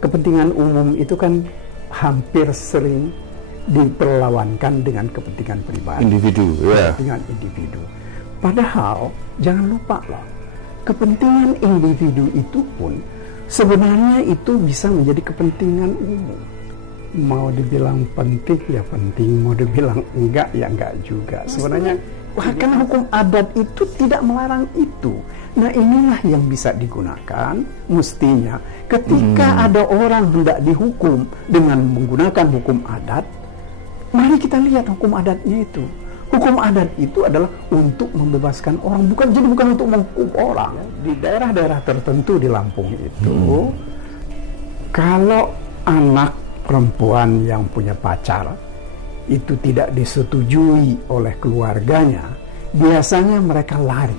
kepentingan umum itu kan hampir sering diperlawankan dengan kepentingan pribadi, individu, ya. Kepentingan individu. Padahal jangan lupa loh, kepentingan individu itu pun sebenarnya itu bisa menjadi kepentingan umum. Mau dibilang penting ya penting, mau dibilang enggak ya enggak juga. Sebenarnya karena hukum adat itu tidak melarang itu. Nah, inilah yang bisa digunakan mestinya ketika ada orang hendak dihukum dengan menggunakan hukum adat. Mari kita lihat hukum adatnya itu. Hukum adat itu adalah untuk membebaskan orang, bukan untuk menghukum orang. Di daerah-daerah tertentu di Lampung itu, kalau anak perempuan yang punya pacar itu tidak disetujui oleh keluarganya, biasanya mereka lari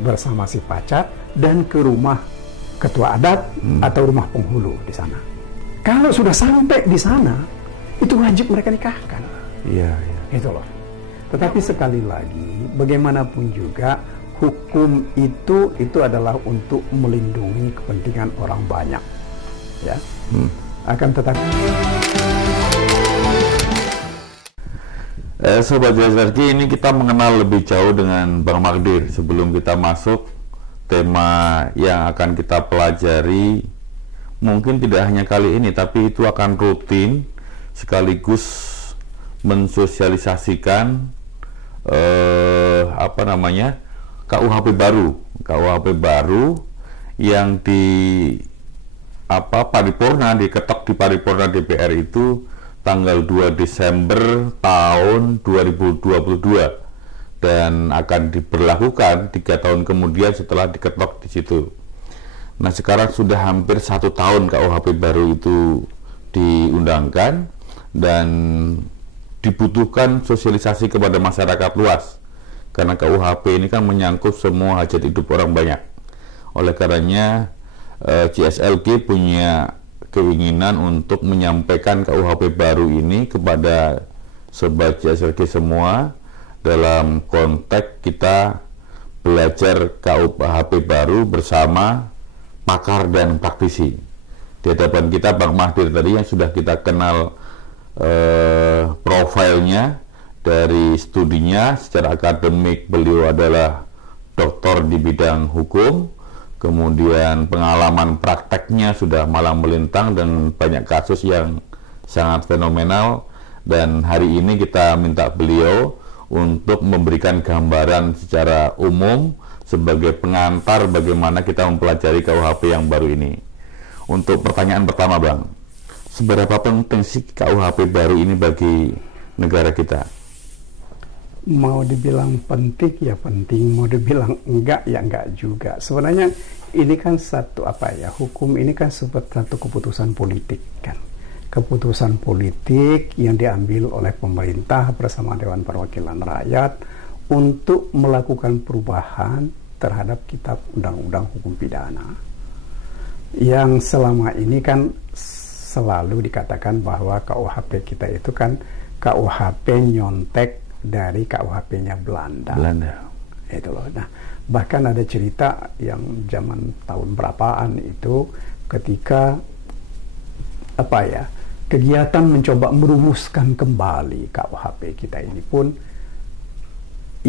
bersama si pacar dan ke rumah ketua adat atau rumah penghulu di sana. Kalau sudah sampai di sana, itu wajib mereka nikahkan. Iya. Itu loh. Tetapi sekali lagi, bagaimanapun juga hukum itu adalah untuk melindungi kepentingan orang banyak, ya. Akan tetapi Sobat JSRC, ini kita mengenal lebih jauh dengan Bang Magdir. Sebelum kita masuk tema yang akan kita pelajari, mungkin tidak hanya kali ini, tapi itu akan rutin sekaligus mensosialisasikan KUHP baru yang diketok di paripurna DPR itu tanggal 2 Desember tahun 2022 dan akan diberlakukan 3 tahun kemudian setelah diketok di situ. Nah, sekarang sudah hampir 1 tahun KUHP baru itu diundangkan dan dibutuhkan sosialisasi kepada masyarakat luas karena KUHP ini kan menyangkut semua hajat hidup orang banyak. Oleh karenanya CSLG punya keinginan untuk menyampaikan KUHP baru ini kepada sobat CSLG semua dalam konteks kita belajar KUHP baru bersama pakar dan praktisi. Di hadapan kita Bang Magdir tadi yang sudah kita kenal profilnya dari studinya secara akademik, beliau adalah doktor di bidang hukum. Kemudian pengalaman prakteknya sudah malang melintang dan banyak kasus yang sangat fenomenal. Dan hari ini kita minta beliau untuk memberikan gambaran secara umum sebagai pengantar bagaimana kita mempelajari KUHP yang baru ini. Untuk pertanyaan pertama, Bang, seberapa penting sih KUHP baru ini bagi negara kita? Mau dibilang penting ya penting, mau dibilang enggak ya enggak juga. Sebenarnya ini kan hukum ini kan seperti satu keputusan politik kan. Keputusan politik yang diambil oleh pemerintah bersama Dewan Perwakilan Rakyat untuk melakukan perubahan terhadap kitab undang-undang hukum pidana. Yang selama ini kan selalu dikatakan bahwa KUHP kita itu kan KUHP nyontek dari KUHP-nya Belanda. Itu loh. Nah, bahkan ada cerita yang zaman tahun berapaan itu ketika kegiatan mencoba merumuskan kembali KUHP kita ini pun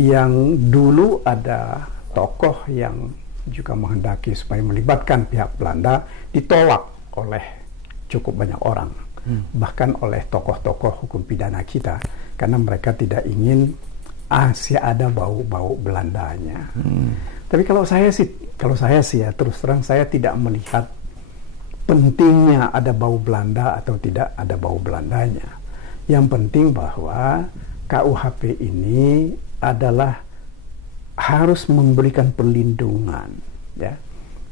yang dulu ada tokoh yang juga menghendaki supaya melibatkan pihak Belanda ditolak oleh cukup banyak orang, bahkan oleh tokoh-tokoh hukum pidana kita, karena mereka tidak ingin ada bau-bau Belandanya. Tapi kalau saya sih ya terus terang saya tidak melihat pentingnya ada bau Belanda atau tidak ada bau Belandanya. Yang penting bahwa KUHP ini adalah harus memberikan perlindungan ya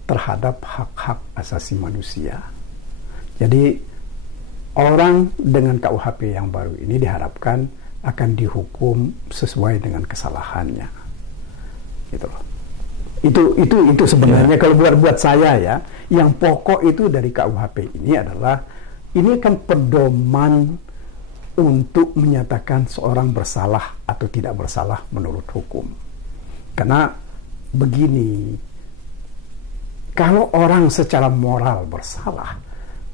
terhadap hak-hak asasi manusia. Jadi orang dengan KUHP yang baru ini diharapkan akan dihukum sesuai dengan kesalahannya. Gitu loh. Itu sebenarnya kalau buat saya ya, yang pokok itu dari KUHP ini adalah ini kan pedoman untuk menyatakan seorang bersalah atau tidak bersalah menurut hukum. Karena begini, kalau orang secara moral bersalah,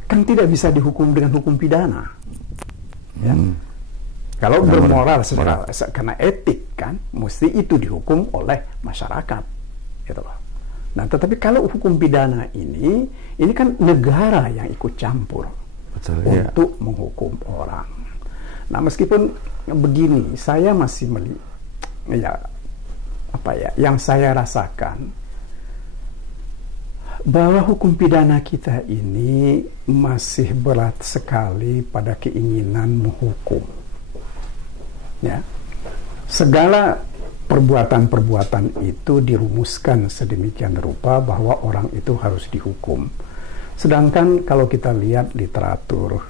kan tidak bisa dihukum dengan hukum pidana. Ya. Kalau bermoral karena etik kan, mesti itu dihukum oleh masyarakat, gitu loh. Nah, tetapi kalau hukum pidana ini kan negara yang ikut campur. Betul, untuk menghukum orang. Nah, meskipun begini, saya masih yang saya rasakan bahwa hukum pidana kita ini masih berat sekali pada keinginan menghukum. Ya, segala perbuatan-perbuatan itu dirumuskan sedemikian rupa bahwa orang itu harus dihukum. Sedangkan kalau kita lihat literatur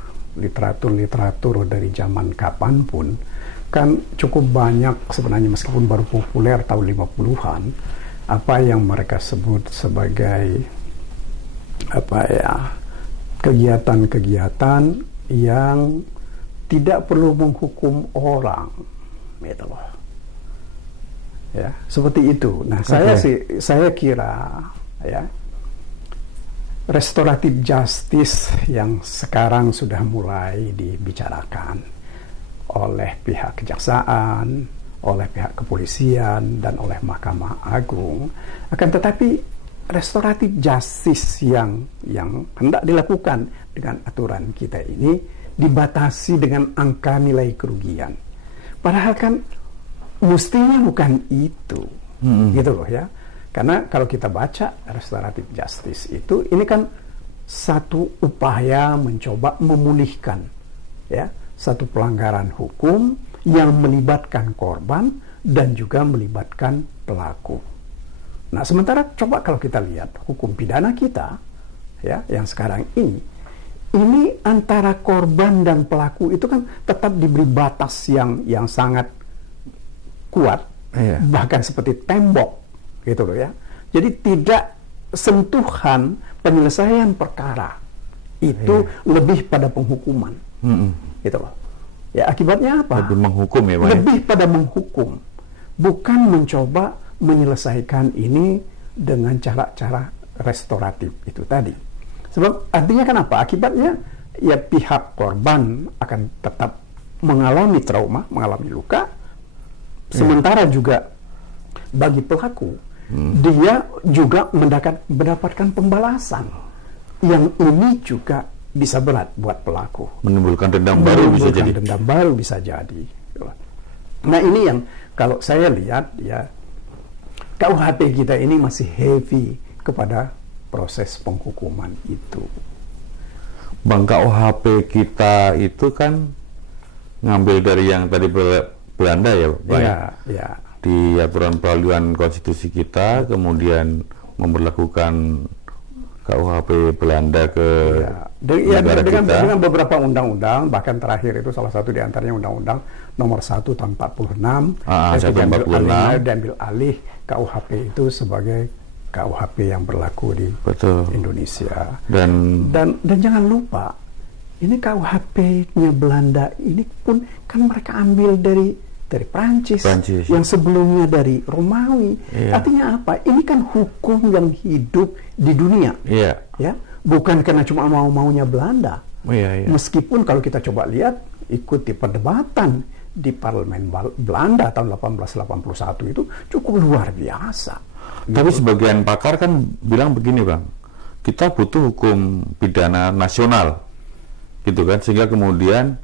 dari zaman kapanpun, kan cukup banyak sebenarnya, meskipun baru populer tahun 50-an, apa yang mereka sebut sebagai kegiatan-kegiatan yang tidak perlu menghukum orang, gitu loh. Ya, seperti itu. Nah, saya kira ya, restoratif justice yang sekarang sudah mulai dibicarakan oleh pihak kejaksaan, oleh pihak kepolisian, dan oleh Mahkamah Agung. Akan tetapi restoratif justice yang hendak dilakukan dengan aturan kita ini dibatasi dengan angka nilai kerugian. Padahal kan mestinya bukan itu, gitu loh ya. Karena kalau kita baca restoratif justice itu, ini kan satu upaya mencoba memulihkan ya satu pelanggaran hukum yang melibatkan korban dan juga melibatkan pelaku. Nah, sementara coba kalau kita lihat hukum pidana kita ya yang sekarang ini antara korban dan pelaku itu kan tetap diberi batas yang sangat kuat, bahkan seperti tembok, gitu loh ya. Jadi tidak sentuhan penyelesaian perkara itu lebih pada penghukuman, gitu loh. Ya, akibatnya apa? Lebih menghukum ya, Pak? Lebih pada menghukum, bukan mencoba menyelesaikan ini dengan cara-cara restoratif itu tadi. Sebab artinya kan apa? Akibatnya ya pihak korban akan tetap mengalami trauma, mengalami luka, sementara juga bagi pelaku dia juga mendapatkan pembalasan yang ini juga bisa berat buat pelaku. Menimbulkan dendam baru bisa jadi. Dendam baru bisa jadi. Nah, ini yang kalau saya lihat ya, KUHP kita ini masih heavy kepada proses penghukuman itu. Bang, KUHP kita itu kan ngambil dari yang tadi Belanda ya, Pak? Ya. Di aturan peralihan konstitusi kita, kemudian memberlakukan KUHP Belanda ke negara kita. Dengan beberapa undang-undang, bahkan terakhir itu salah satu diantaranya Undang-Undang Nomor 1 tahun 46, diambil alih KUHP itu sebagai KUHP yang berlaku di Indonesia. Dan jangan lupa, ini KUHP-nya Belanda ini pun kan mereka ambil dari Prancis yang sebelumnya dari Romawi. Artinya apa? Ini kan hukum yang hidup di dunia, ya, bukan karena cuma mau-maunya Belanda. Meskipun kalau kita coba lihat, ikuti perdebatan di parlemen Belanda tahun 1881 itu cukup luar biasa. Tapi sebagian pakar kan bilang begini, Bang, kita butuh hukum pidana nasional, gitu kan, sehingga kemudian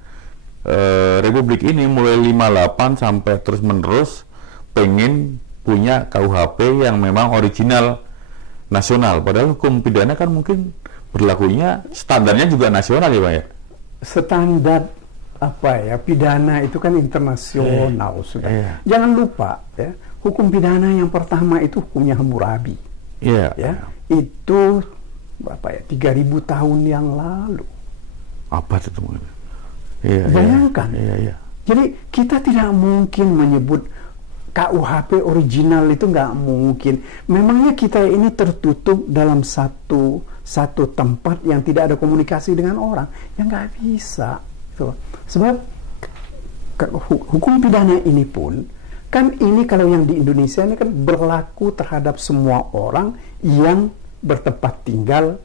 Republik ini mulai 58 sampai terus-menerus pengen punya KUHP yang memang original nasional. Padahal hukum pidana kan mungkin berlakunya standarnya juga nasional ya, Pak ya? Standar pidana itu kan internasional sudah. Jangan lupa ya, hukum pidana yang pertama itu hukumnya Hammurabi. Itu 3.000 tahun yang lalu. Apa itu mungkin? Bayangkan. Jadi kita tidak mungkin menyebut KUHP original, itu nggak mungkin. Memangnya kita ini tertutup dalam satu tempat yang tidak ada komunikasi dengan orang, yang nggak bisa. Sebab hukum pidana ini pun kan ini kalau yang di Indonesia ini kan berlaku terhadap semua orang yang bertempat tinggal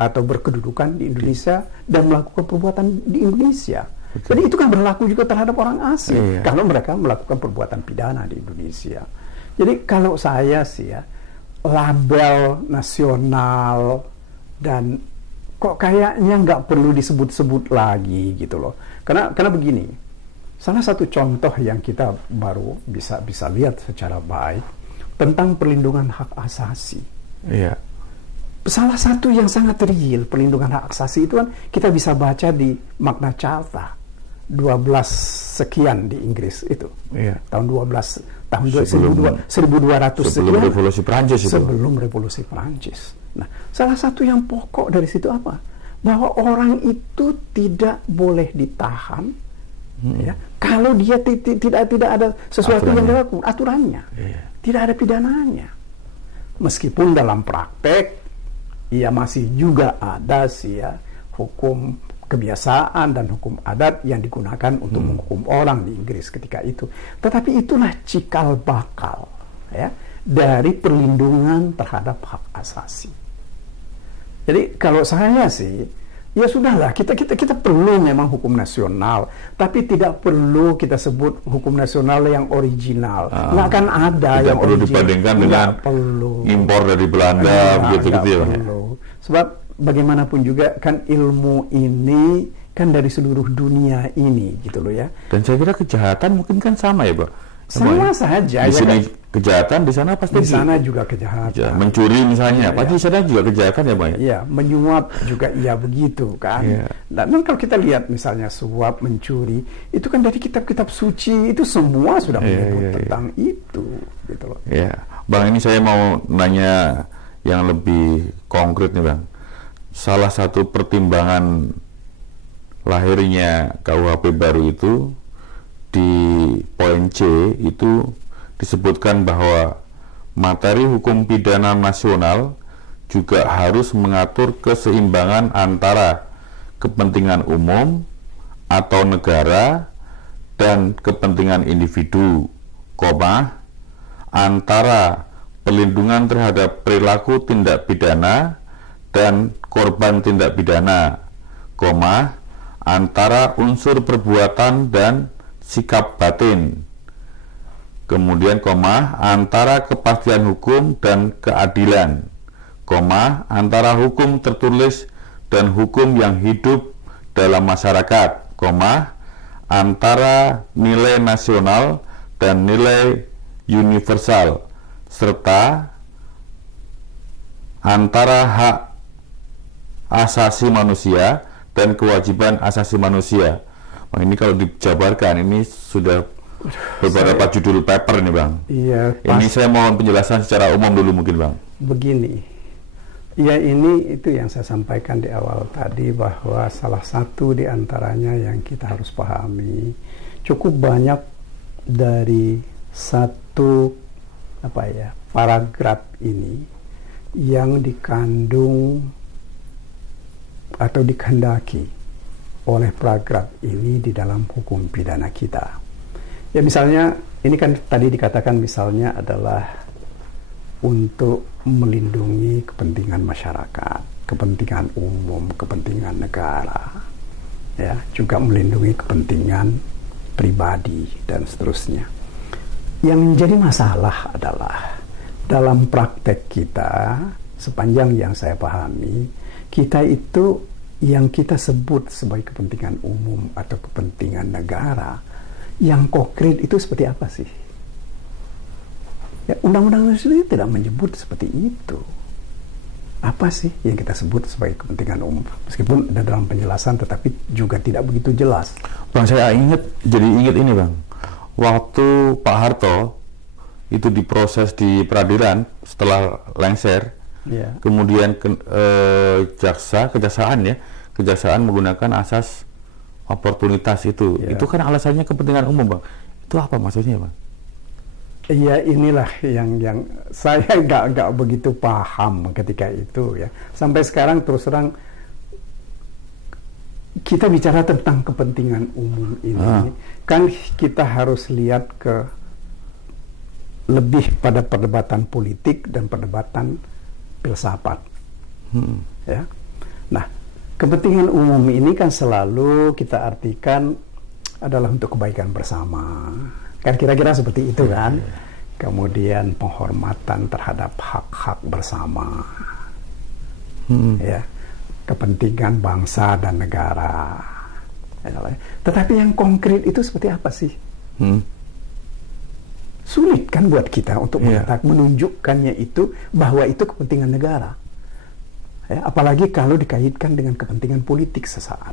atau berkedudukan di Indonesia dan melakukan perbuatan di Indonesia. Jadi itu kan berlaku juga terhadap orang asing kalau mereka melakukan perbuatan pidana di Indonesia. Jadi kalau saya sih ya, label nasional dan kok kayaknya nggak perlu disebut-sebut lagi gitu loh. Karena begini, salah satu contoh yang kita baru bisa lihat secara baik tentang perlindungan hak asasi. Iya. Salah satu yang sangat real perlindungan hak asasi itu kan kita bisa baca di Magna Carta 12 sekian di Inggris itu. Iya. Tahun 1200 sekian sebelum revolusi Prancis itu. Sebelum revolusi Prancis. Nah, salah satu yang pokok dari situ apa? Bahwa orang itu tidak boleh ditahan ya, kalau dia tidak ada sesuatu yang dilakukan, aturannya. Iya. Tidak ada pidananya. Meskipun dalam praktek ya masih juga ada sih ya hukum kebiasaan dan hukum adat yang digunakan untuk menghukum orang di Inggris ketika itu. Tetapi itulah cikal bakal ya dari perlindungan terhadap hak asasi. Jadi kalau saya sih ya sudahlah, kita perlu memang hukum nasional, tapi tidak perlu kita sebut hukum nasional yang original. Nggak akan ada tidak yang perlu original. dibandingkan dengan impor dari Belanda begitu ya. Sebab bagaimanapun juga kan ilmu ini kan dari seluruh dunia ini gitu loh ya. Dan saya kira kejahatan mungkin kan sama ya, Pak. Sama saja. Di sini kejahatan, di sana pasti di sana juga kejahatan. Mencuri misalnya, pasti di sana juga kejahatan ya, Pak. Iya, menyuap juga iya begitu kan. Dan kalau kita lihat misalnya suap, mencuri, itu kan dari kitab-kitab suci itu semua sudah menyebut tentang itu, gitu loh. Iya, Bang, ini saya mau nanya yang lebih konkret nih, Bang. Salah satu pertimbangan lahirnya KUHP baru itu di poin C itu disebutkan bahwa materi hukum pidana nasional juga harus mengatur keseimbangan antara kepentingan umum atau negara dan kepentingan individu, antara perlindungan terhadap perilaku tindak pidana dan korban tindak pidana, antara unsur perbuatan dan sikap batin, kemudian antara kepastian hukum dan keadilan, antara hukum tertulis dan hukum yang hidup dalam masyarakat, antara nilai nasional dan nilai universal, serta antara hak asasi manusia dan kewajiban asasi manusia. Bang, ini kalau dijabarkan ini sudah beberapa judul paper nih, Bang. Iya. Ini saya mohon penjelasan secara umum dulu mungkin, Bang. Begini, ya ini itu yang saya sampaikan di awal tadi bahwa salah satu di antaranya yang kita harus pahami cukup banyak dari satu paragraf ini yang dikandung atau dikehendaki oleh paragraf ini di dalam hukum pidana kita. Ya misalnya, ini kan tadi dikatakan misalnya adalah untuk melindungi kepentingan masyarakat, kepentingan umum, kepentingan negara, ya, juga melindungi kepentingan pribadi dan seterusnya. Yang menjadi masalah adalah dalam praktek kita, sepanjang yang saya pahami, kita itu yang kita sebut sebagai kepentingan umum atau kepentingan negara, yang konkret itu seperti apa sih? Ya, undang-undang sendiri tidak menyebut seperti itu. Apa sih yang kita sebut sebagai kepentingan umum? Meskipun ada dalam penjelasan, tetapi juga tidak begitu jelas. Bang, saya ingat ini, Bang. Waktu Pak Harto itu diproses di peradilan setelah lengser, kemudian kejaksaan menggunakan asas oportunitas itu. Itu kan alasannya kepentingan umum, Bang. Itu apa maksudnya, Bang? Iya, inilah yang saya nggak begitu paham ketika itu ya. Sampai sekarang terus terang kita bicara tentang kepentingan umum ini, kan kita harus lihat ke lebih pada perdebatan politik dan perdebatan filsafat, ya. Nah, kepentingan umum ini kan selalu kita artikan adalah untuk kebaikan bersama. Kan kira-kira seperti itu kan. Kemudian penghormatan terhadap hak-hak bersama. Ya, kepentingan bangsa dan negara. Tetapi yang konkret itu seperti apa sih? Sulit kan buat kita untuk menunjukkannya itu bahwa itu kepentingan negara. Ya, apalagi kalau dikaitkan dengan kepentingan politik sesaat.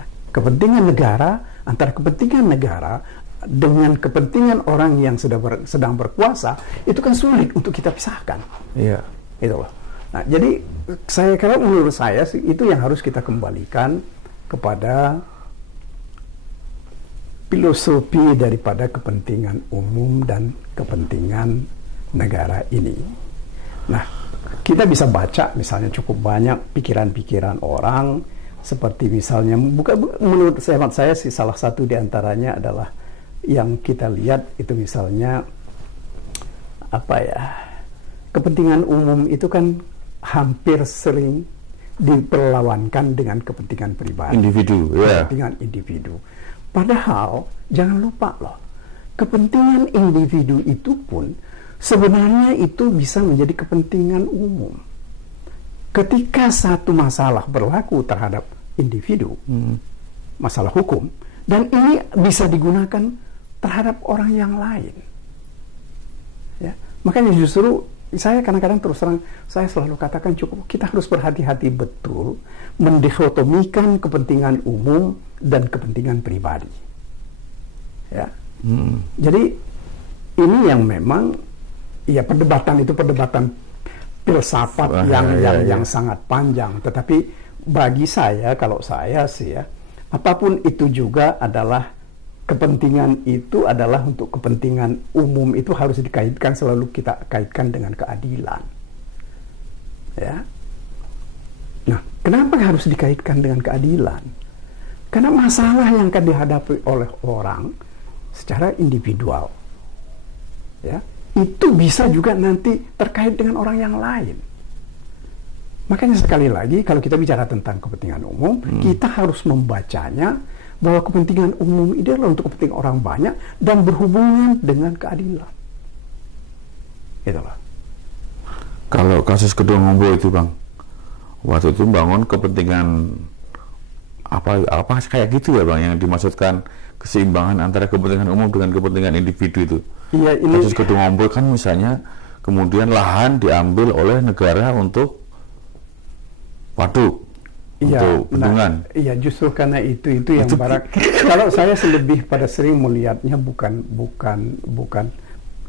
Nah, kepentingan negara, antara kepentingan negara dengan kepentingan orang yang sedang berkuasa, itu kan sulit untuk kita pisahkan. Iya. Itu loh. Nah, jadi kalau menurut saya sih itu yang harus kita kembalikan kepada filosofi daripada kepentingan umum dan kepentingan negara ini. Nah, kita bisa baca misalnya cukup banyak pikiran-pikiran orang, seperti misalnya, menurut saya sih salah satu diantaranya adalah yang kita lihat itu misalnya kepentingan umum itu kan hampir sering diperlawankan dengan kepentingan pribadi, individu, kepentingan individu. Padahal jangan lupa loh, kepentingan individu itu pun sebenarnya itu bisa menjadi kepentingan umum. Ketika satu masalah berlaku terhadap individu, masalah hukum, dan ini bisa digunakan terhadap orang yang lain. Ya, makanya justru saya kadang-kadang terus terang, saya selalu katakan kita harus berhati-hati betul mendikotomikan kepentingan umum dan kepentingan pribadi. Ya, jadi ini yang memang perdebatan itu perdebatan filsafat yang sangat panjang. Tetapi bagi saya, kalau saya sih apapun itu juga adalah kepentingan itu adalah untuk kepentingan umum, itu harus dikaitkan, selalu kita kaitkan dengan keadilan. Ya. Nah, kenapa harus dikaitkan dengan keadilan? Karena masalah yang akan dihadapi oleh orang secara individual, ya, itu bisa juga nanti terkait dengan orang yang lain. Makanya sekali lagi, kalau kita bicara tentang kepentingan umum, kita harus membacanya bahwa kepentingan umum ini adalah untuk kepentingan orang banyak dan berhubungan dengan keadilan. Itulah. Kalau kasus Kedung Ombo itu, Bang, waktu itu bangun kepentingan apa kayak gitu ya, Bang, yang dimaksudkan keseimbangan antara kepentingan umum dengan kepentingan individu itu. Iya, ini kasus Kedung Ombo kan misalnya kemudian lahan diambil oleh negara untuk waduk. Untuk bendungan. Iya, justru karena itu yang kalau saya lebih pada sering melihatnya bukan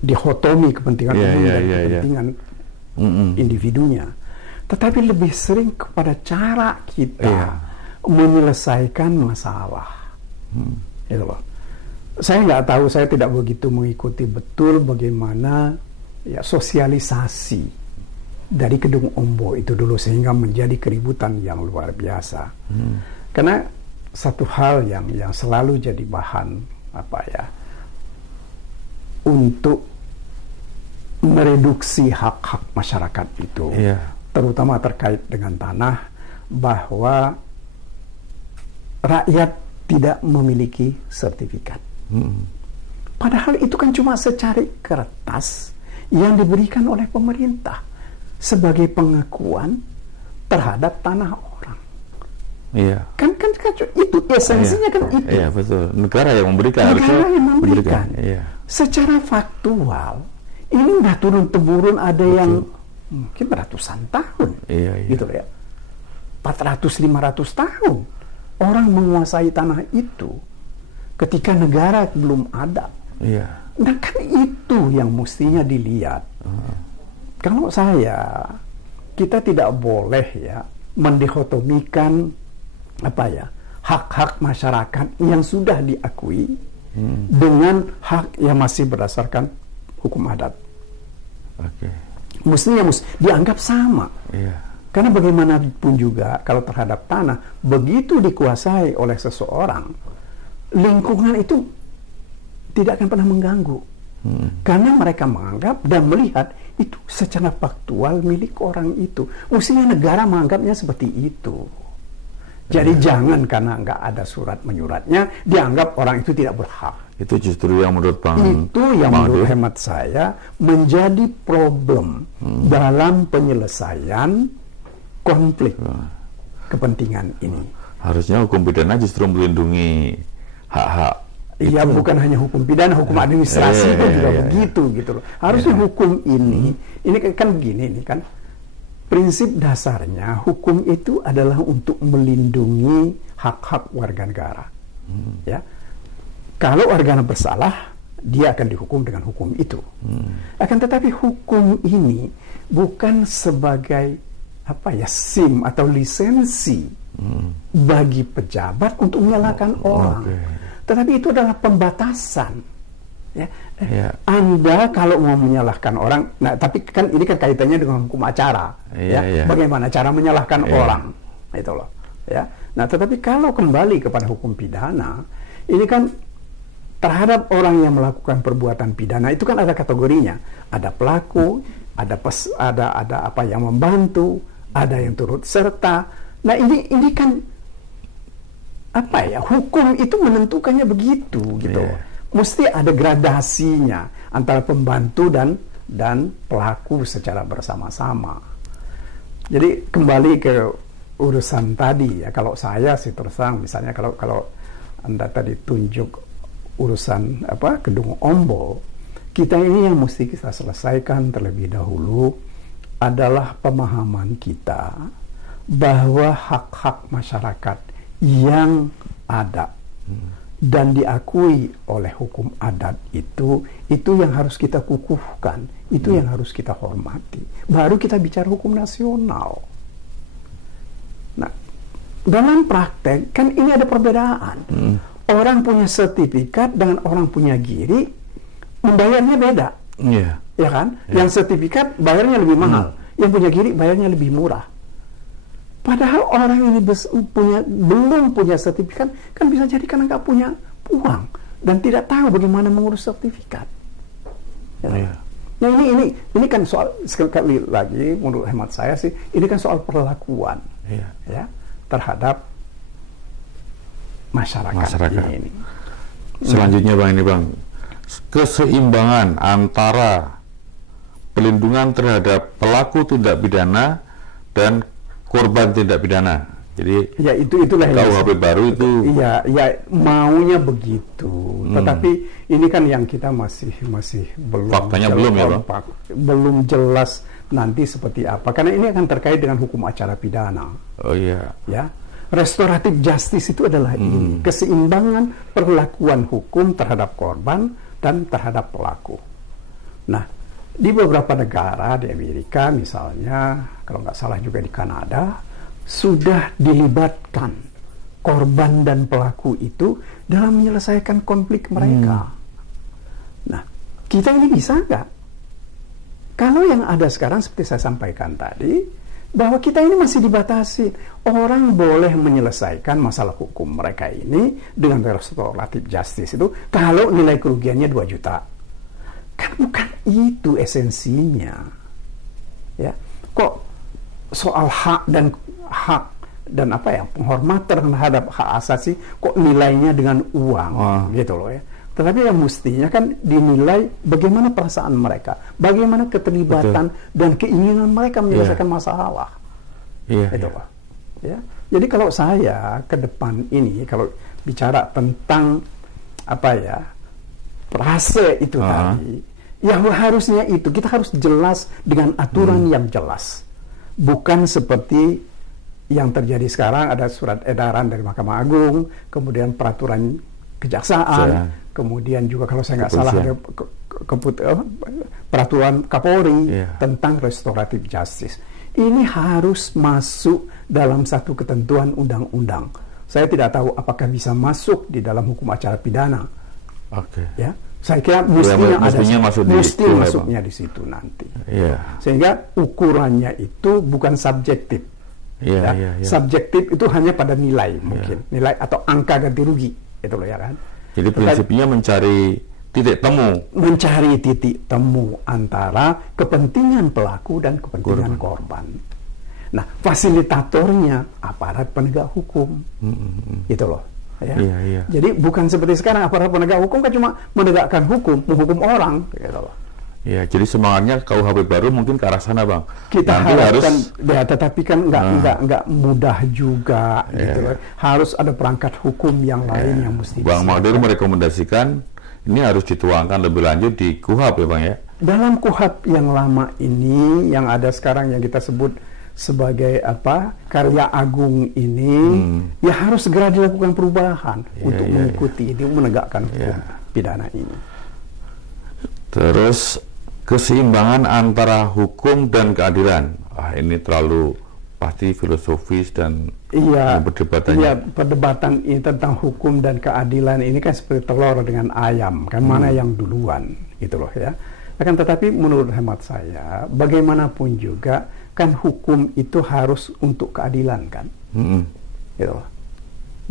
dikotomi kepentingan umum dan kepentingan individunya, tetapi lebih sering kepada cara kita menyelesaikan masalah. Itu loh. Saya nggak tahu, saya tidak begitu mengikuti betul bagaimana sosialisasi dari Kedung Ombo itu dulu sehingga menjadi keributan yang luar biasa. Karena satu hal yang selalu jadi bahan untuk mereduksi hak-hak masyarakat itu, terutama terkait dengan tanah, bahwa rakyat tidak memiliki sertifikat. Padahal itu kan cuma secari kertas yang diberikan oleh pemerintah sebagai pengakuan terhadap tanah orang. Iya. Kan itu esensinya kan itu. Iya, betul. Negara yang memberikan. Negara yang memberikan. Iya. Secara faktual ini udah turun-temurun, ada yang mungkin ratusan tahun. Iya. Gitu ya. 400-500 tahun orang menguasai tanah itu ketika negara belum ada. Iya. Nah, kan itu yang mestinya dilihat. Kalau kita tidak boleh mendikotomikan hak-hak masyarakat yang sudah diakui dengan hak yang masih berdasarkan hukum adat. Mestinya dianggap sama. Karena bagaimanapun juga kalau terhadap tanah, begitu dikuasai oleh seseorang, lingkungan itu tidak akan pernah mengganggu. Karena mereka menganggap dan melihat itu secara faktual milik orang itu. Mestinya negara menganggapnya seperti itu. Jadi jangan karena nggak ada surat menyuratnya dianggap orang itu tidak berhak. Itu justru yang menurut Bang, itu yang menurut hemat saya menjadi problem dalam penyelesaian konflik kepentingan ini. Harusnya hukum pidana justru melindungi hak-hak. Iya, bukan hanya hukum pidana, hukum administrasi pun juga begitu gitu loh. Harusnya hukum ini kan begini ini kan prinsip dasarnya hukum itu adalah untuk melindungi hak-hak warga negara. Ya. Kalau warga negara bersalah, dia akan dihukum dengan hukum itu. Akan tetapi hukum ini bukan sebagai SIM atau lisensi bagi pejabat untuk menyalahkan orang. Tetapi itu adalah pembatasan. Ya. Anda kalau mau menyalahkan orang, nah tapi kan ini kan kaitannya dengan hukum acara. Bagaimana cara menyalahkan orang, itu loh. Ya. Nah, tetapi kalau kembali kepada hukum pidana, ini kan terhadap orang yang melakukan perbuatan pidana itu kan ada kategorinya, ada pelaku, ada apa yang membantu, ada yang turut serta. Nah ini kan hukum itu menentukannya begitu gitu. Mesti ada gradasinya antara pembantu dan pelaku secara bersama-sama. Jadi kembali ke urusan tadi ya, kalau saya sih terus terang misalnya kalau Anda tadi tunjuk urusan Kedung Ombol, kita ini yang mesti kita selesaikan terlebih dahulu adalah pemahaman kita bahwa hak-hak masyarakat yang ada dan diakui oleh hukum adat itu yang harus kita kukuhkan, itu yang harus kita hormati. Baru kita bicara hukum nasional. Nah, dalam praktek kan ini ada perbedaan. Orang punya sertifikat dengan orang punya giri membayarnya beda. Ya kan? Yang sertifikat bayarnya lebih mahal, yang punya giri bayarnya lebih murah. Padahal orang ini belum punya sertifikat kan bisa jadi karena nggak punya uang dan tidak tahu bagaimana mengurus sertifikat. Nah ini kan soal, sekali lagi menurut hemat saya sih ini kan soal perlakuan ya terhadap masyarakat ini. Selanjutnya Bang, keseimbangan antara pelindungan terhadap pelaku tindak pidana dan korban tindak pidana. Jadi ya itulah KUHP baru itu. Ya maunya begitu. Tetapi ini kan yang kita masih belum faktanya belum ya, Bang. Belum jelas nanti seperti apa. Karena ini akan terkait dengan hukum acara pidana. Oh iya. Ya. Restoratif justice itu adalah ini, keseimbangan perlakuan hukum terhadap korban dan terhadap pelaku. Nah, di beberapa negara di Amerika misalnya, kalau nggak salah juga di Kanada, sudah dilibatkan korban dan pelaku itu dalam menyelesaikan konflik mereka. Nah, kita ini bisa nggak? Kalau yang ada sekarang seperti saya sampaikan tadi, bahwa kita ini masih dibatasi. Orang boleh menyelesaikan masalah hukum mereka ini dengan restoratif justice itu kalau nilai kerugiannya 2 juta. Kan bukan itu esensinya. Ya. Kok soal hak dan penghormatan terhadap hak asasi kok nilainya dengan uang gitu loh ya. Tetapi yang mestinya kan dinilai bagaimana perasaan mereka, bagaimana keterlibatan dan keinginan mereka menyelesaikan masalah. Itu Pak. Ya. Jadi kalau saya ke depan ini kalau bicara tentang prase itu tadi, yang harusnya itu kita harus jelas dengan aturan yang jelas. Bukan seperti yang terjadi sekarang ada surat edaran dari Mahkamah Agung, kemudian peraturan kejaksaan, kemudian juga kalau saya nggak salah ada peraturan Kapolri tentang restoratif justice. Ini harus masuk dalam satu ketentuan undang-undang. Saya tidak tahu apakah bisa masuk di dalam hukum acara pidana. Ya, saya kira masuknya di situ nanti. Sehingga ukurannya itu bukan subjektif. Subjektif itu hanya pada nilai mungkin, nilai atau angka ganti rugi, itu loh ya kan. Jadi prinsipnya mencari titik temu, mencari titik temu antara kepentingan pelaku dan kepentingan korban. Nah, fasilitatornya aparat penegak hukum, gitu loh. Ya. Iya. Jadi bukan seperti sekarang aparat penegak hukum kan cuma menegakkan hukum, menghukum orang, gitu loh. Ya, jadi semangatnya KUHP baru mungkin ke arah sana, Bang. Kita harapkan, ya, tetapi kan nggak mudah juga, gitu loh. Harus ada perangkat hukum yang lain yang mesti. Bang Magdir merekomendasikan ini harus dituangkan lebih lanjut di KUHP ya, Bang ya. Dalam KUHP yang lama ini, yang ada sekarang yang kita sebut sebagai karya agung ini, ya harus segera dilakukan perubahan untuk mengikuti ini, menegakkan hukum pidana ini. Terus keseimbangan antara hukum dan keadilan. Ini terlalu pasti filosofis dan perdebatannya. Iya, perdebatan ini tentang hukum dan keadilan ini kan seperti telur dengan ayam, kan mana yang duluan, gitu loh ya. Akan tetapi menurut hemat saya, bagaimanapun juga kan hukum itu harus untuk keadilan kan, gitu loh.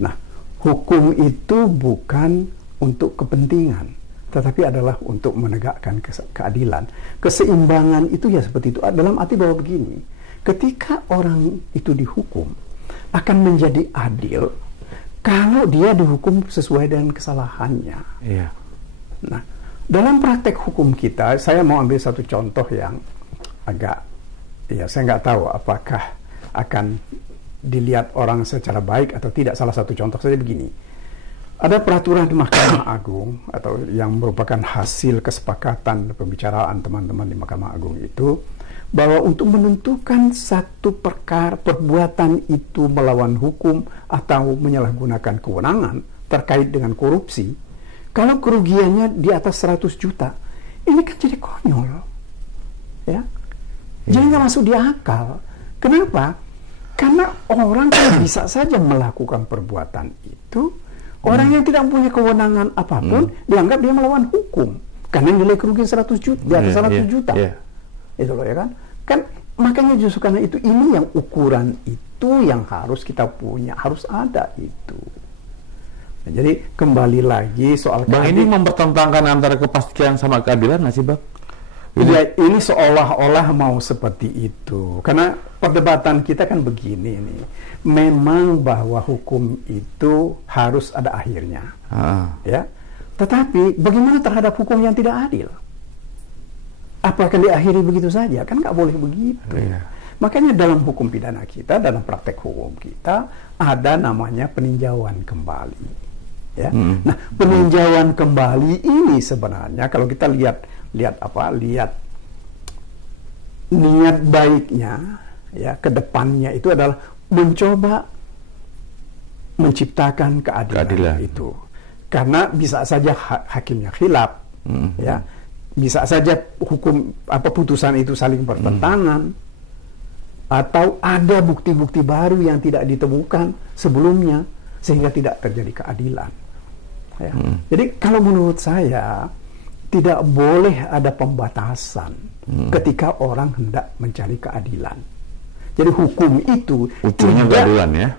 Nah, hukum itu bukan untuk kepentingan, tetapi adalah untuk menegakkan keadilan. Keseimbangan itu ya seperti itu, dalam arti bahwa begini, ketika orang itu dihukum akan menjadi adil kalau dia dihukum sesuai dengan kesalahannya. Iya. Nah, dalam praktek hukum kita, saya mau ambil satu contoh yang agak, ya saya nggak tahu apakah akan dilihat orang secara baik atau tidak. Salah satu contoh saja begini. Ada peraturan di Mahkamah Agung atau yang merupakan hasil kesepakatan pembicaraan teman-teman di Mahkamah Agung itu, bahwa untuk menentukan satu perbuatan itu melawan hukum atau menyalahgunakan kewenangan terkait dengan korupsi, kalau kerugiannya di atas 100 juta, ini kan jadi konyol, ya. Jadi nggak masuk di akal. Kenapa? Karena orang kan bisa saja melakukan perbuatan itu. Orang yang tidak punya kewenangan apapun dianggap dia melawan hukum karena nilai kerugian 100 juta, di atas 100 juta. Itu loh ya kan. Kan makanya justru karena itu ini yang ukuran itu yang harus kita punya, harus ada itu. Nah, jadi kembali lagi soal Bang, ini mempertentangkan antara kepastian sama keadilan nggak sih, Bang? Ini seolah-olah mau seperti itu. Karena perdebatan kita kan begini nih. Memang bahwa hukum itu harus ada akhirnya. Ya. Tetapi bagaimana terhadap hukum yang tidak adil? Apakah diakhiri begitu saja? Kan nggak boleh begitu. Makanya dalam hukum pidana kita, dalam praktek hukum kita, ada namanya peninjauan kembali. Ya. Nah, peninjauan kembali ini sebenarnya kalau kita lihat niat baiknya ya ke depannya itu adalah mencoba menciptakan keadilan itu. Karena bisa saja hakimnya khilaf, ya. Bisa saja putusan itu saling bertentangan, atau ada bukti-bukti baru yang tidak ditemukan sebelumnya sehingga tidak terjadi keadilan. Ya. Jadi kalau menurut saya tidak boleh ada pembatasan ketika orang hendak mencari keadilan. Jadi hukum itu ujungnya keadilan ya.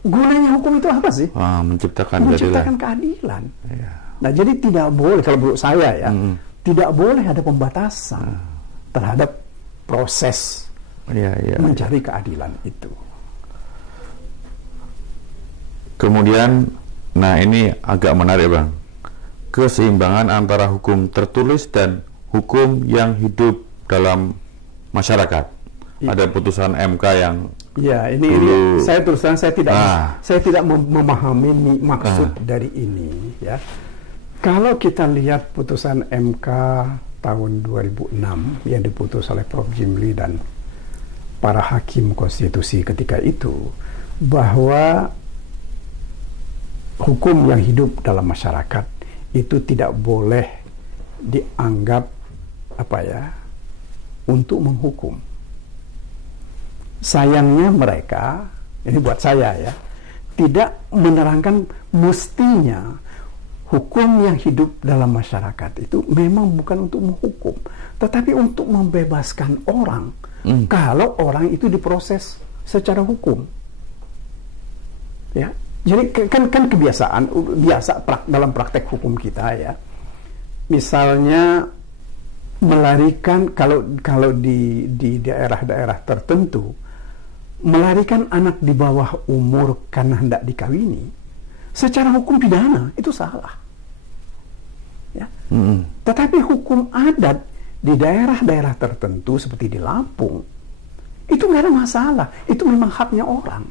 Gunanya hukum itu apa sih? Menciptakan keadilan. Ya. Nah, jadi tidak boleh, kalau menurut saya ya, tidak boleh ada pembatasan terhadap proses mencari keadilan itu. Kemudian, nah ini agak menarik, Bang. Keseimbangan antara hukum tertulis dan hukum yang hidup dalam masyarakat. Ada putusan MK yang ini saya terus terang saya tidak memahami maksud dari ini ya. Kalau kita lihat putusan MK tahun 2006 yang diputus oleh Prof. Jimli dan para hakim konstitusi ketika itu, bahwa hukum yang hidup dalam masyarakat itu tidak boleh dianggap untuk menghukum. Sayangnya mereka, ini buat saya ya, tidak menerangkan mestinya hukum yang hidup dalam masyarakat itu memang bukan untuk menghukum, tetapi untuk membebaskan orang kalau orang itu diproses secara hukum. Ya, jadi kan kebiasaan biasa dalam praktek hukum kita ya. misalnya melarikan, kalau di daerah-daerah tertentu, melarikan anak di bawah umur karena hendak dikawini, secara hukum pidana itu salah. Ya. Tetapi hukum adat di daerah-daerah tertentu seperti di Lampung itu nggak ada masalah, itu memang haknya orang.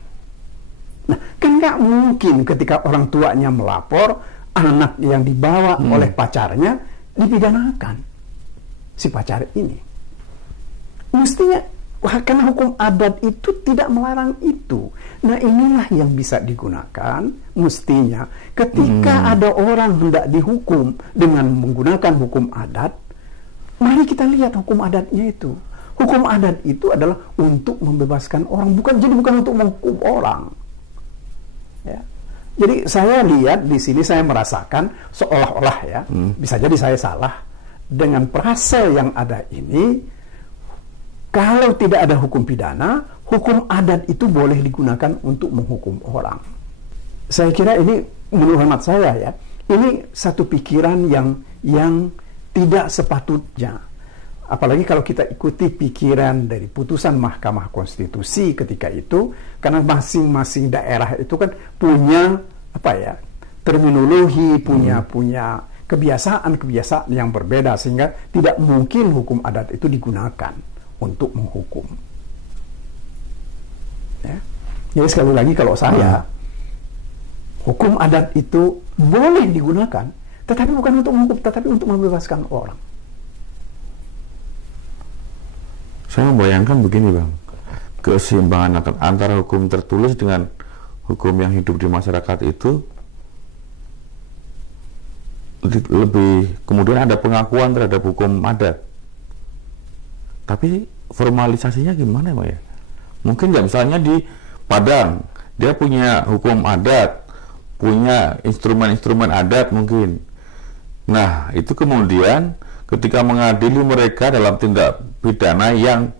Nah, kan nggak mungkin ketika orang tuanya melapor, anak yang dibawa oleh pacarnya dipidanakan si pacar ini. Mestinya, karena hukum adat itu tidak melarang itu. Nah, inilah yang bisa digunakan mestinya ketika ada orang hendak dihukum dengan menggunakan hukum adat. Mari kita lihat hukum adatnya itu. Hukum adat itu adalah untuk membebaskan orang, bukan untuk menghukum orang. Ya. Jadi saya lihat di sini, saya merasakan seolah-olah ya, bisa jadi saya salah, dengan pasal yang ada ini, kalau tidak ada hukum pidana, hukum adat itu boleh digunakan untuk menghukum orang. Saya kira ini, menurut hemat saya ya, ini satu pikiran yang tidak sepatutnya. Apalagi kalau kita ikuti pikiran dari putusan Mahkamah Konstitusi ketika itu, karena masing-masing daerah itu kan punya terminologi, punya kebiasaan yang berbeda, sehingga tidak mungkin hukum adat itu digunakan untuk menghukum. Ya. Jadi sekali lagi, kalau saya, hukum adat itu boleh digunakan, tetapi bukan untuk menghukum, tetapi untuk membebaskan orang. Saya membayangkan begini, Bang, keseimbangan antara hukum tertulis dengan hukum yang hidup di masyarakat itu lebih, kemudian ada pengakuan terhadap hukum adat, tapi formalisasinya gimana ya? Mungkin nggak, misalnya di Padang dia punya hukum adat, punya instrumen-instrumen adat mungkin. Nah, itu kemudian ketika mengadili mereka dalam tindak pidana yang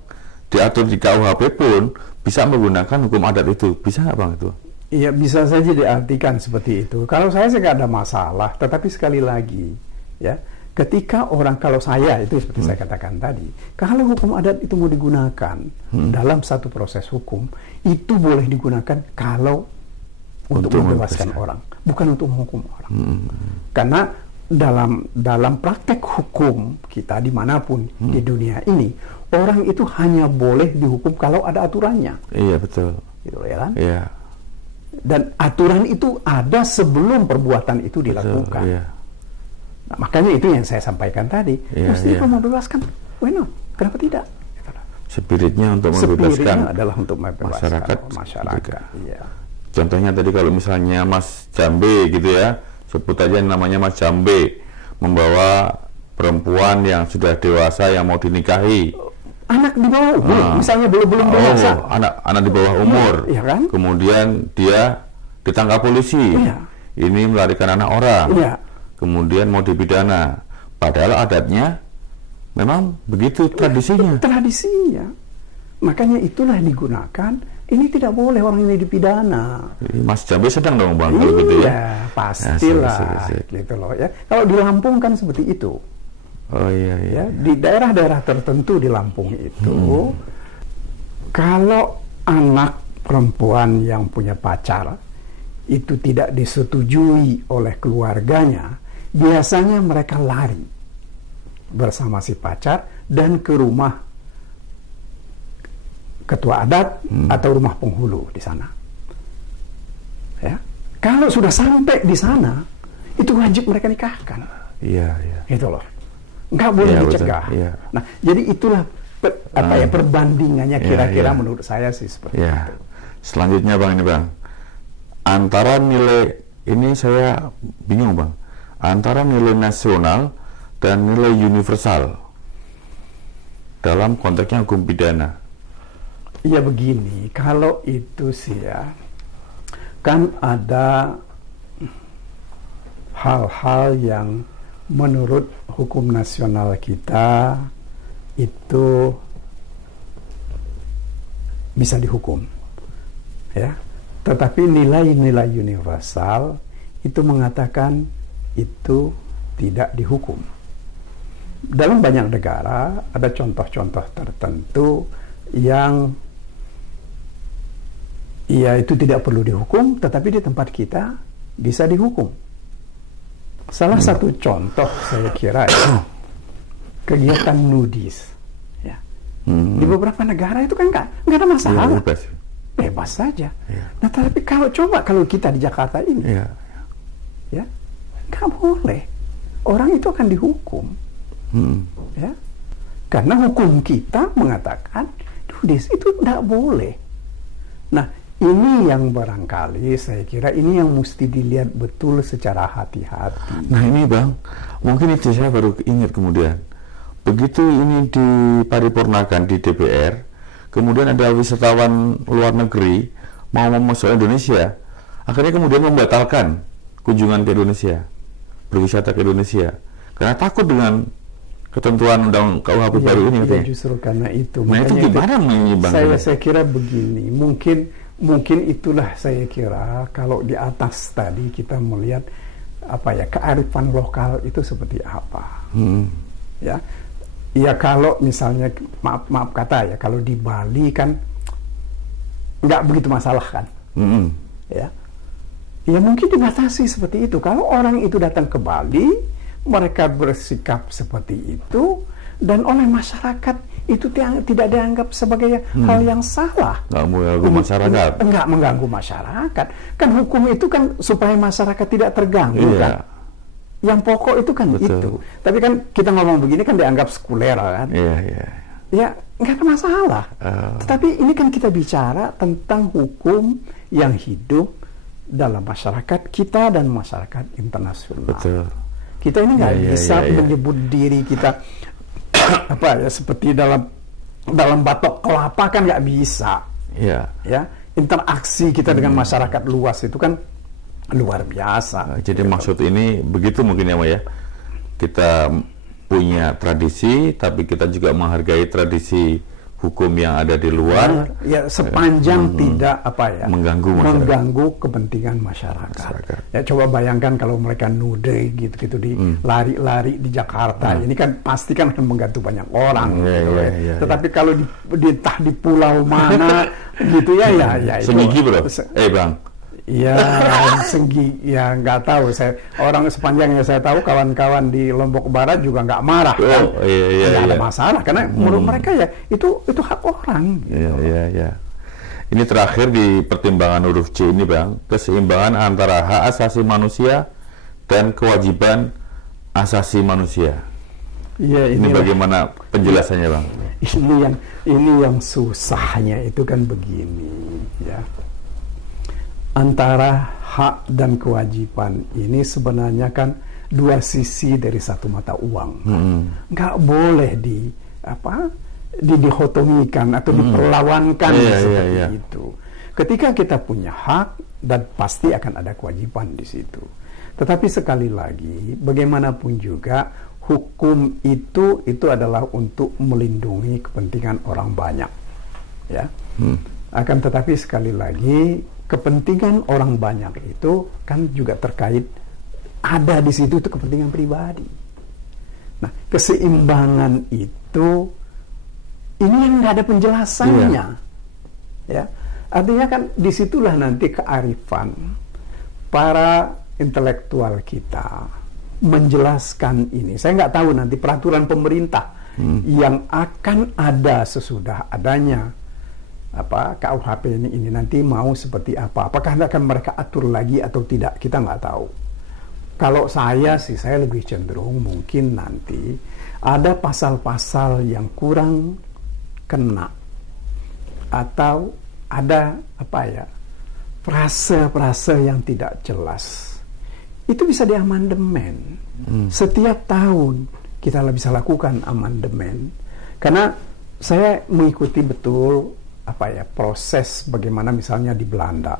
diatur di KUHP pun bisa menggunakan hukum adat itu. Bisa nggak, Bang, itu? Iya, bisa saja diartikan seperti itu. Kalau saya sih nggak ada masalah, tetapi sekali lagi, ya, ketika orang, kalau saya itu seperti saya katakan tadi, kalau hukum adat itu mau digunakan dalam satu proses hukum, itu boleh digunakan kalau untuk membebaskan orang, bukan untuk menghukum orang. Karena dalam praktek hukum kita dimanapun di dunia ini, orang itu hanya boleh dihukum kalau ada aturannya. Iya, betul. Gitu ya kan? Iya. Dan aturan itu ada sebelum perbuatan itu dilakukan. Betul, iya. Nah, makanya itu yang saya sampaikan tadi. Mesti kalau membebaskan, why not? Kenapa tidak? Spiritnya untuk membebaskan adalah untuk membebaskan masyarakat. Iya. Contohnya tadi kalau misalnya Mas Jambe gitu ya, sebut aja namanya Mas Jambe, membawa perempuan yang sudah dewasa yang mau dinikahi. Anak di bawah umur, misalnya belum dewasa. Anak di bawah umur. Iya kan? Kemudian dia ditangkap polisi. Iya. Ini melarikan anak orang. Iya. Kemudian mau dipidana. Padahal adatnya memang begitu tradisinya. Tradisinya. Makanya itulah digunakan. Ini tidak boleh orang ini dipidana. Mas Jambe sedang dong, Bang, kalau gitu ya. Iya, pastilah. Gitu loh ya. Kalau di Lampung kan seperti itu. Oh iya, iya. Ya, di daerah-daerah tertentu di Lampung itu, kalau anak perempuan yang punya pacar itu tidak disetujui oleh keluarganya, biasanya mereka lari bersama si pacar dan ke rumah ketua adat atau rumah penghulu di sana. Ya, kalau sudah sampai di sana, itu wajib mereka nikahkan. Iya, iya. Gitu loh. Nggak boleh dicegah. Iya. Nah, jadi itulah perbandingannya kira-kira menurut saya sih seperti itu. Selanjutnya, Bang, ini, Bang, antara nilai, ini saya bingung, Bang, antara nilai nasional dan nilai universal dalam konteksnya hukum pidana. Ya begini, kalau itu sih ya, kan ada hal-hal yang menurut hukum nasional kita itu bisa dihukum, ya. Tetapi nilai-nilai universal itu mengatakan itu tidak dihukum. dalam banyak negara ada contoh-contoh tertentu yang ya itu tidak perlu dihukum, tetapi di tempat kita bisa dihukum. Salah satu contoh saya kira kegiatan nudis. Ya. Di beberapa negara itu kan nggak ada masalah, bebas saja. Ya. Nah, tapi kalau kita di Jakarta ini, ya nggak boleh. Orang itu akan dihukum, ya, karena hukum kita mengatakan nudis itu tidak boleh. Nah, ini yang barangkali saya kira ini yang mesti dilihat betul secara hati-hati. Nah ini Bang, mungkin itu saya baru ingat kemudian. Begitu ini diparipurnakan di DPR, kemudian ada wisatawan luar negeri mau masuk Indonesia, akhirnya kemudian membatalkan kunjungan ke Indonesia, berwisata ke Indonesia, karena takut dengan ketentuan undang KUHP baru ini. Ya justru karena itu. Nah itu gimana nih Bang? Saya kira begini, mungkin itulah saya kira kalau di atas tadi kita melihat kearifan lokal itu seperti apa. Ya kalau misalnya maaf kata ya, kalau di Bali kan nggak begitu masalah kan. Ya mungkin dibatasi seperti itu. Kalau orang itu datang ke Bali, mereka bersikap seperti itu, dan oleh masyarakat itu tidak dianggap sebagai hal yang salah. Nggak mengganggu masyarakat. Nggak mengganggu masyarakat. Kan hukum itu kan supaya masyarakat tidak terganggu kan. Yang pokok itu kan itu. Tapi kan kita ngomong begini kan dianggap sekuler kan. Ya nggak ada masalah. Tetapi ini kan kita bicara tentang hukum yang hidup dalam masyarakat kita dan masyarakat internasional. Kita ini nggak bisa menyebut diri kita seperti dalam batok kelapa kan nggak bisa. Ya, interaksi kita dengan masyarakat luas itu kan luar biasa. Jadi maksud ini begitu mungkin ya, ya. Kita punya tradisi, tapi kita juga menghargai tradisi hukum yang ada di luar. Ya sepanjang tidak mengganggu kepentingan masyarakat. Ya coba bayangkan kalau mereka nude gitu di lari-lari di Jakarta. Ini kan pasti kan akan mengganggu banyak orang. Tetapi kalau entah di pulau mana gitu ya itu. Senggigi bro. Bang. Ya senggi, ya nggak tahu. Orang sepanjang yang saya tahu, kawan-kawan di Lombok Barat juga nggak marah kan. Nggak ada masalah karena menurut mereka ya itu hak orang. Ini terakhir di pertimbangan huruf C ini Bang, keseimbangan antara hak asasi manusia dan kewajiban asasi manusia. Ini bagaimana penjelasannya Bang? Ini yang susahnya itu kan begini ya. Antara hak dan kewajiban ini sebenarnya kan dua sisi dari satu mata uang. Nggak boleh didihotomikan atau diperlawankan seperti itu. Ketika kita punya hak dan pasti akan ada kewajiban di situ. Tetapi sekali lagi, bagaimanapun juga hukum itu adalah untuk melindungi kepentingan orang banyak. Ya. Akan tetapi sekali lagi kepentingan orang banyak itu kan juga terkait ada di situ itu kepentingan pribadi. Nah, keseimbangan itu ini yang nggak ada penjelasannya, ya. Artinya kan disitulah nanti kearifan para intelektual kita menjelaskan ini. Saya nggak tahu nanti peraturan pemerintah yang akan ada sesudah adanya KUHP ini nanti mau seperti apa? Apakah akan mereka atur lagi atau tidak? Kita nggak tahu. Kalau saya lebih cenderung mungkin nanti ada pasal-pasal yang kurang kena atau ada frase-frase yang tidak jelas. Itu bisa diamandemen. Setiap tahun kita bisa lakukan amandemen. Karena saya mengikuti betul proses bagaimana misalnya di Belanda.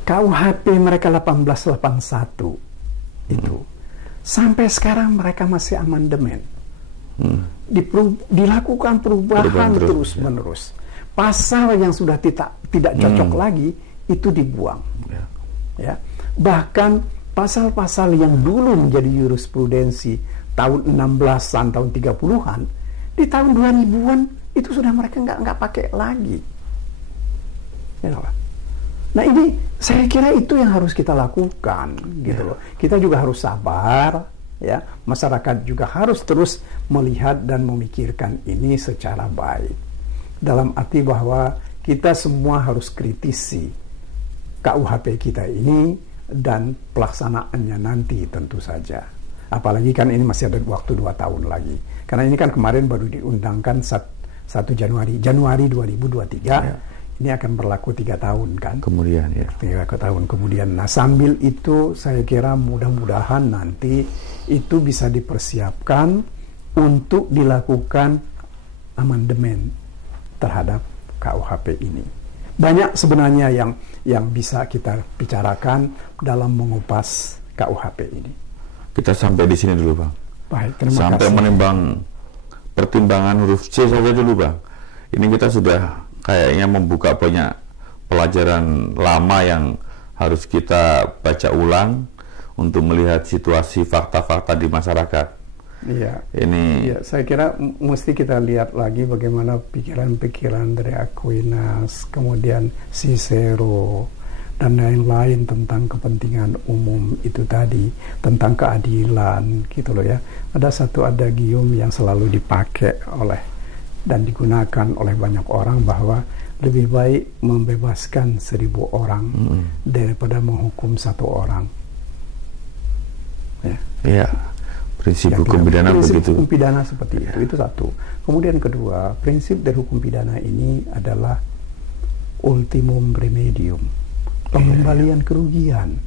KUHP mereka 1881 itu sampai sekarang mereka masih amandemen. Dilakukan perubahan terus menerus. Pasal yang sudah tidak cocok lagi itu dibuang. Ya. Bahkan pasal-pasal yang dulu menjadi jurisprudensi tahun 16-an, tahun 30-an, di tahun 2000-an itu sudah mereka nggak pakai lagi. Ya, nah ini saya kira itu yang harus kita lakukan, gitu loh. Kita juga harus sabar, ya. Masyarakat juga harus terus melihat dan memikirkan ini secara baik. Dalam arti bahwa kita semua harus kritisi KUHP kita ini dan pelaksanaannya nanti tentu saja. Apalagi kan ini masih ada waktu 2 tahun lagi. Karena ini kan kemarin baru diundangkan 1 Januari 2023. Ya. Ini akan berlaku 3 tahun kan. Kemudian ya. 3 tahun kemudian. Nah sambil itu saya kira mudah-mudahan nanti itu bisa dipersiapkan untuk dilakukan amandemen terhadap KUHP ini. Banyak sebenarnya yang bisa kita bicarakan dalam mengupas KUHP ini. Kita sampai di sini dulu, Bang. Baik, terima kasih. Sampai menimbang pertimbangan huruf C saja dulu, Bang. Ini kita sudah kayaknya membuka banyak pelajaran lama yang harus kita baca ulang untuk melihat situasi fakta-fakta di masyarakat. Iya. Iya, saya kira mesti kita lihat lagi bagaimana pikiran-pikiran dari Aquinas, kemudian Cicero, dan lain-lain tentang kepentingan umum itu tadi, tentang keadilan, gitu loh ya. Ada satu adagium yang selalu dipakai oleh dan digunakan oleh banyak orang bahwa lebih baik membebaskan 1000 orang daripada menghukum 1 orang. Ya. Iya. Prinsip hukum pidana begitu. Prinsip hukum pidana seperti itu satu. Kemudian kedua, prinsip dari hukum pidana ini adalah ultimum remedium, pengembalian kerugian,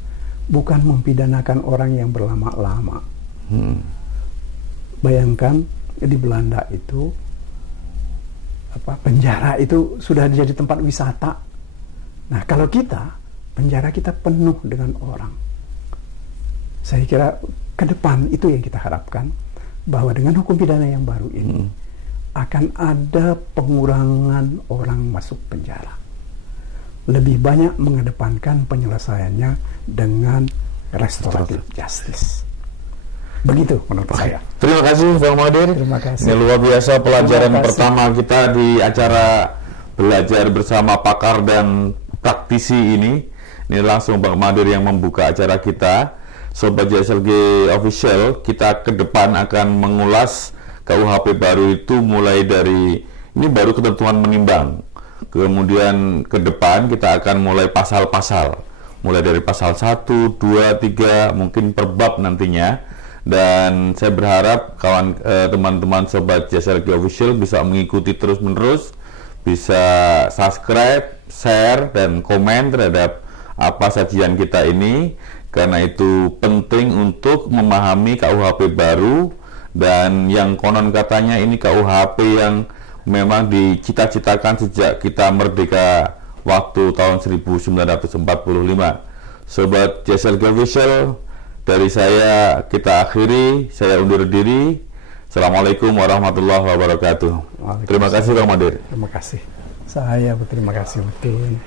bukan mempidanakan orang yang berlama-lama. Bayangkan di Belanda itu penjara itu sudah jadi tempat wisata. Nah, kalau kita, penjara kita penuh dengan orang. Saya kira ke depan itu yang kita harapkan, bahwa dengan hukum pidana yang baru ini akan ada pengurangan orang masuk penjara. Lebih banyak mengedepankan penyelesaiannya dengan restoratif justice. Begitu menurut saya. Terima kasih Bang Mahathir. Terima kasih. Ini luar biasa pelajaran pertama kita di acara belajar bersama pakar dan praktisi ini. Ini langsung Bang Mahathir yang membuka acara kita. Sobat JSLG Official, kita ke depan akan mengulas KUHP baru itu mulai dari, ini baru ketentuan menimbang. Kemudian ke depan kita akan mulai pasal-pasal. Mulai dari pasal 1, 2, 3, mungkin per bab nantinya. Dan saya berharap teman-teman Sobat JSLG Official bisa mengikuti terus-menerus, bisa subscribe, share, dan komen terhadap apa sajian kita ini, karena itu penting untuk memahami KUHP baru, dan yang konon katanya ini KUHP yang memang dicita-citakan sejak kita merdeka waktu tahun 1945. Sobat JSLG Official, dari saya kita akhiri, saya undur diri. Assalamualaikum warahmatullahi wabarakatuh. Terima kasih Bang Mahathir. Terima kasih. Saya berterima kasih betul.